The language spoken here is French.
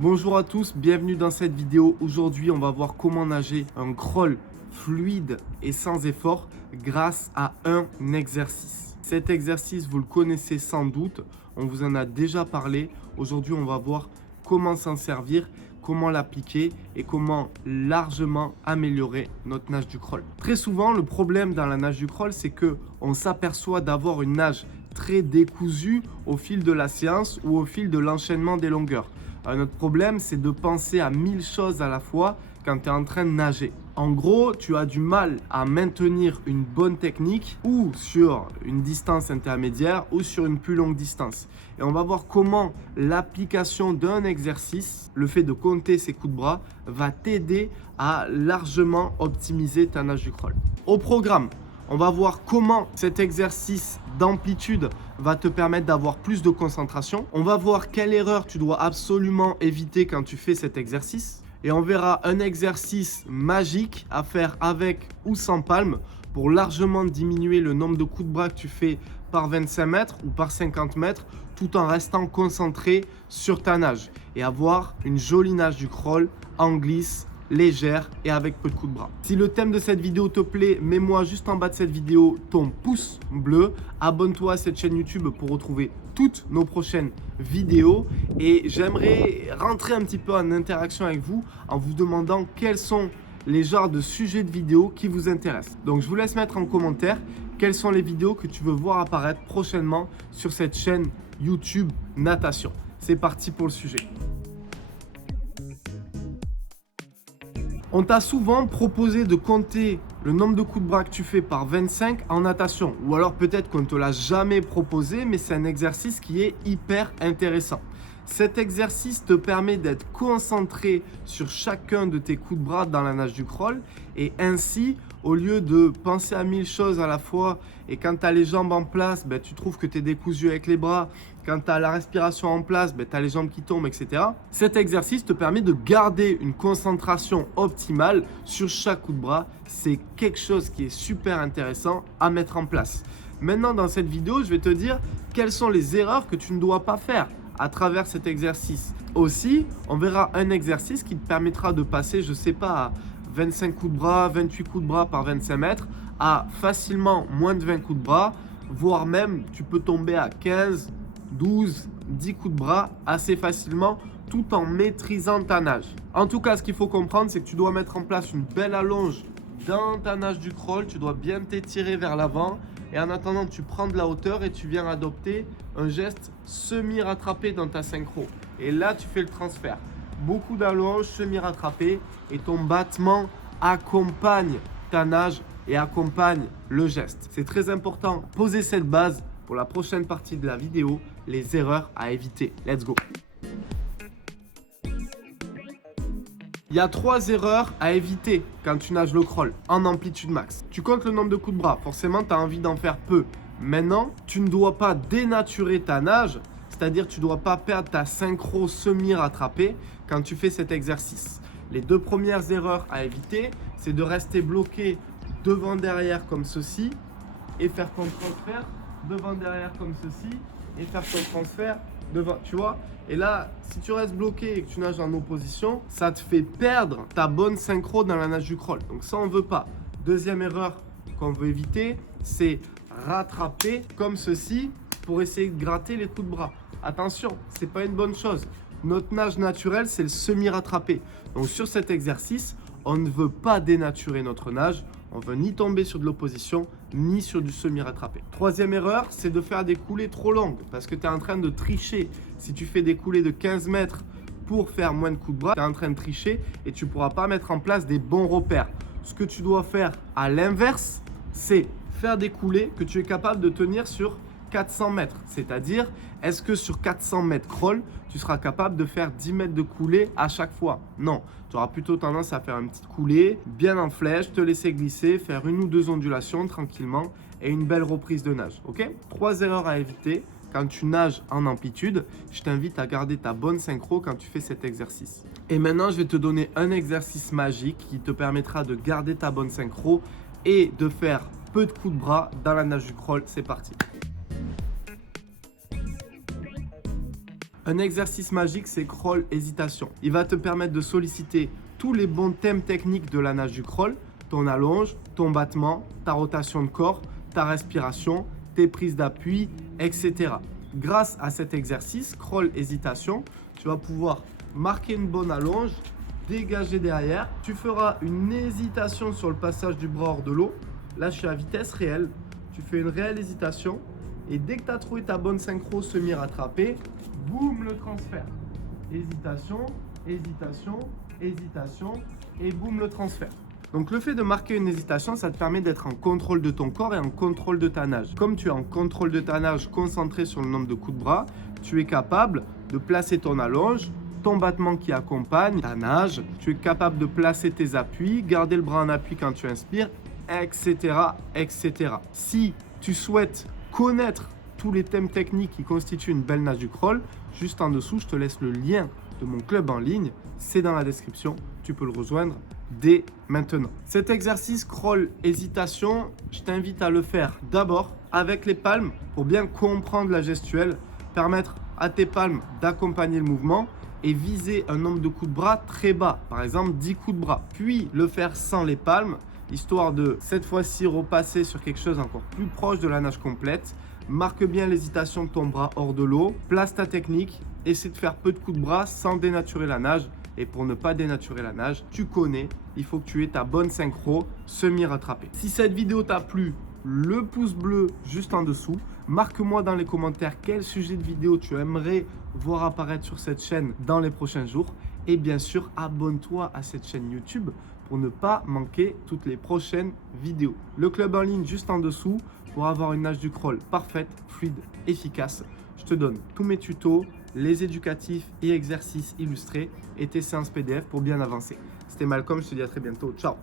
Bonjour à tous, bienvenue dans cette vidéo. Aujourd'hui, on va voir comment nager un crawl fluide et sans effort grâce à un exercice. Cet exercice, vous le connaissez sans doute, on vous en a déjà parlé. Aujourd'hui, on va voir comment s'en servir, comment l'appliquer et comment largement améliorer notre nage du crawl. Très souvent, le problème dans la nage du crawl, c'est que on s'aperçoit d'avoir une nage très décousue au fil de la séance ou au fil de l'enchaînement des longueurs. Notre problème, c'est de penser à 1000 choses à la fois quand tu es en train de nager. En gros, tu as du mal à maintenir une bonne technique ou sur une distance intermédiaire ou sur une plus longue distance. Et on va voir comment l'application d'un exercice, le fait de compter ses coups de bras, va t'aider à largement optimiser ta nage du crawl. Au programme, on va voir comment cet exercice d'amplitude va te permettre d'avoir plus de concentration. On va voir quelle erreur tu dois absolument éviter quand tu fais cet exercice. Et on verra un exercice magique à faire avec ou sans palme pour largement diminuer le nombre de coups de bras que tu fais par 25 mètres ou par 50 mètres tout en restant concentré sur ta nage et avoir une jolie nage du crawl en glisse, légère et avec peu de coups de bras. Si le thème de cette vidéo te plaît, mets-moi juste en bas de cette vidéo ton pouce bleu. Abonne-toi à cette chaîne YouTube pour retrouver toutes nos prochaines vidéos. Et j'aimerais rentrer un petit peu en interaction avec vous en vous demandant quels sont les genres de sujets de vidéos qui vous intéressent. Donc je vous laisse mettre en commentaire quelles sont les vidéos que tu veux voir apparaître prochainement sur cette chaîne YouTube Natation. C'est parti pour le sujet. On t'a souvent proposé de compter le nombre de coups de bras que tu fais par 25 en natation. Ou alors peut-être qu'on ne te l'a jamais proposé, mais c'est un exercice qui est hyper intéressant. Cet exercice te permet d'être concentré sur chacun de tes coups de bras dans la nage du crawl. Et ainsi, au lieu de penser à 1000 choses à la fois, et quand tu as les jambes en place, tu trouves que tu es décousu avec les bras. Quand tu as la respiration en place, tu as les jambes qui tombent, etc. Cet exercice te permet de garder une concentration optimale sur chaque coup de bras. C'est quelque chose qui est super intéressant à mettre en place. Maintenant, dans cette vidéo, je vais te dire quelles sont les erreurs que tu ne dois pas faire à travers cet exercice. Aussi, on verra un exercice qui te permettra de passer, je sais pas, à 25 coups de bras, 28 coups de bras par 25 mètres, à facilement moins de 20 coups de bras, voire même tu peux tomber à 15, 12, 10 coups de bras assez facilement tout en maîtrisant ta nage. En tout cas, ce qu'il faut comprendre, c'est que tu dois mettre en place une belle allonge dans ta nage du crawl, tu dois bien t'étirer vers l'avant et en attendant, tu prends de la hauteur et tu viens adopter un geste semi-rattrapé dans ta synchro. Et là, tu fais le transfert. Beaucoup d'allonge, semi-rattrapé et ton battement accompagne ta nage et accompagne le geste. C'est très important. Posez cette base pour la prochaine partie de la vidéo, les erreurs à éviter. Let's go! Il y a 3 erreurs à éviter quand tu nages le crawl en amplitude max. Tu comptes le nombre de coups de bras, forcément tu as envie d'en faire peu. Maintenant, tu ne dois pas dénaturer ta nage, c'est-à-dire tu ne dois pas perdre ta synchro semi-rattrapée quand tu fais cet exercice. Les 2 premières erreurs à éviter, c'est de rester bloqué devant-derrière comme ceci et faire ton transfert devant-derrière comme ceci et faire ton transfert devant, tu vois. Et là, si tu restes bloqué et que tu nages en opposition, ça te fait perdre ta bonne synchro dans la nage du crawl. Donc ça, on ne veut pas. Deuxième erreur qu'on veut éviter, c'est rattraper comme ceci pour essayer de gratter les coups de bras. Attention, ce n'est pas une bonne chose. Notre nage naturelle, c'est le semi-rattrapé. Donc sur cet exercice, on ne veut pas dénaturer notre nage. On ne veut ni tomber sur de l'opposition, ni sur du semi-rattrapé. Troisième erreur, c'est de faire des coulées trop longues parce que tu es en train de tricher. Si tu fais des coulées de 15 mètres pour faire moins de coups de bras, tu es en train de tricher et tu ne pourras pas mettre en place des bons repères. Ce que tu dois faire à l'inverse, c'est faire des coulées que tu es capable de tenir sur 400 mètres. C'est-à-dire, est-ce que sur 400 mètres crawl, tu seras capable de faire 10 mètres de coulée à chaque fois? Non, tu auras plutôt tendance à faire une petite coulée, bien en flèche, te laisser glisser, faire 1 ou 2 ondulations tranquillement et une belle reprise de nage. Ok? 3 erreurs à éviter quand tu nages en amplitude. Je t'invite à garder ta bonne synchro quand tu fais cet exercice. Et maintenant, je vais te donner un exercice magique qui te permettra de garder ta bonne synchro et de faire peu de coups de bras dans la nage du crawl. C'est parti. Un exercice magique, c'est crawl hésitation. Il va te permettre de solliciter tous les bons thèmes techniques de la nage du crawl, ton allonge, ton battement, ta rotation de corps, ta respiration, tes prises d'appui, etc. Grâce à cet exercice, crawl hésitation, tu vas pouvoir marquer une bonne allonge, dégager derrière. Tu feras une hésitation sur le passage du bras hors de l'eau. Là, je suis à vitesse réelle. Tu fais une réelle hésitation. Et dès que tu as trouvé ta bonne synchro semi-rattrapée, boum, le transfert. Hésitation, hésitation, hésitation et boum, le transfert. Donc le fait de marquer une hésitation, ça te permet d'être en contrôle de ton corps et en contrôle de ta nage. Comme tu es en contrôle de ta nage concentré sur le nombre de coups de bras, tu es capable de placer ton allonge, ton battement qui accompagne ta nage. Tu es capable de placer tes appuis, garder le bras en appui quand tu inspires, etc., etc. Si tu souhaites connaître tous les thèmes techniques qui constituent une belle nage du crawl, juste en dessous, je te laisse le lien de mon club en ligne. C'est dans la description. Tu peux le rejoindre dès maintenant. Cet exercice crawl hésitation, je t'invite à le faire d'abord avec les palmes pour bien comprendre la gestuelle, permettre à tes palmes d'accompagner le mouvement et viser un nombre de coups de bras très bas, par exemple 10 coups de bras. Puis le faire sans les palmes, histoire de cette fois-ci repasser sur quelque chose encore plus proche de la nage complète. Marque bien l'hésitation de ton bras hors de l'eau, place ta technique, essaie de faire peu de coups de bras sans dénaturer la nage. Et pour ne pas dénaturer la nage, tu connais, il faut que tu aies ta bonne synchro semi-rattrapée. Si cette vidéo t'a plu, le pouce bleu juste en dessous. Marque-moi dans les commentaires quel sujet de vidéo tu aimerais voir apparaître sur cette chaîne dans les prochains jours. Et bien sûr, abonne-toi à cette chaîne YouTube pour ne pas manquer toutes les prochaines vidéos. Le club en ligne juste en dessous pour avoir une nage du crawl parfaite, fluide, efficace. Je te donne tous mes tutos, les éducatifs et exercices illustrés et tes séances PDF pour bien avancer. C'était Malcolm, je te dis à très bientôt. Ciao!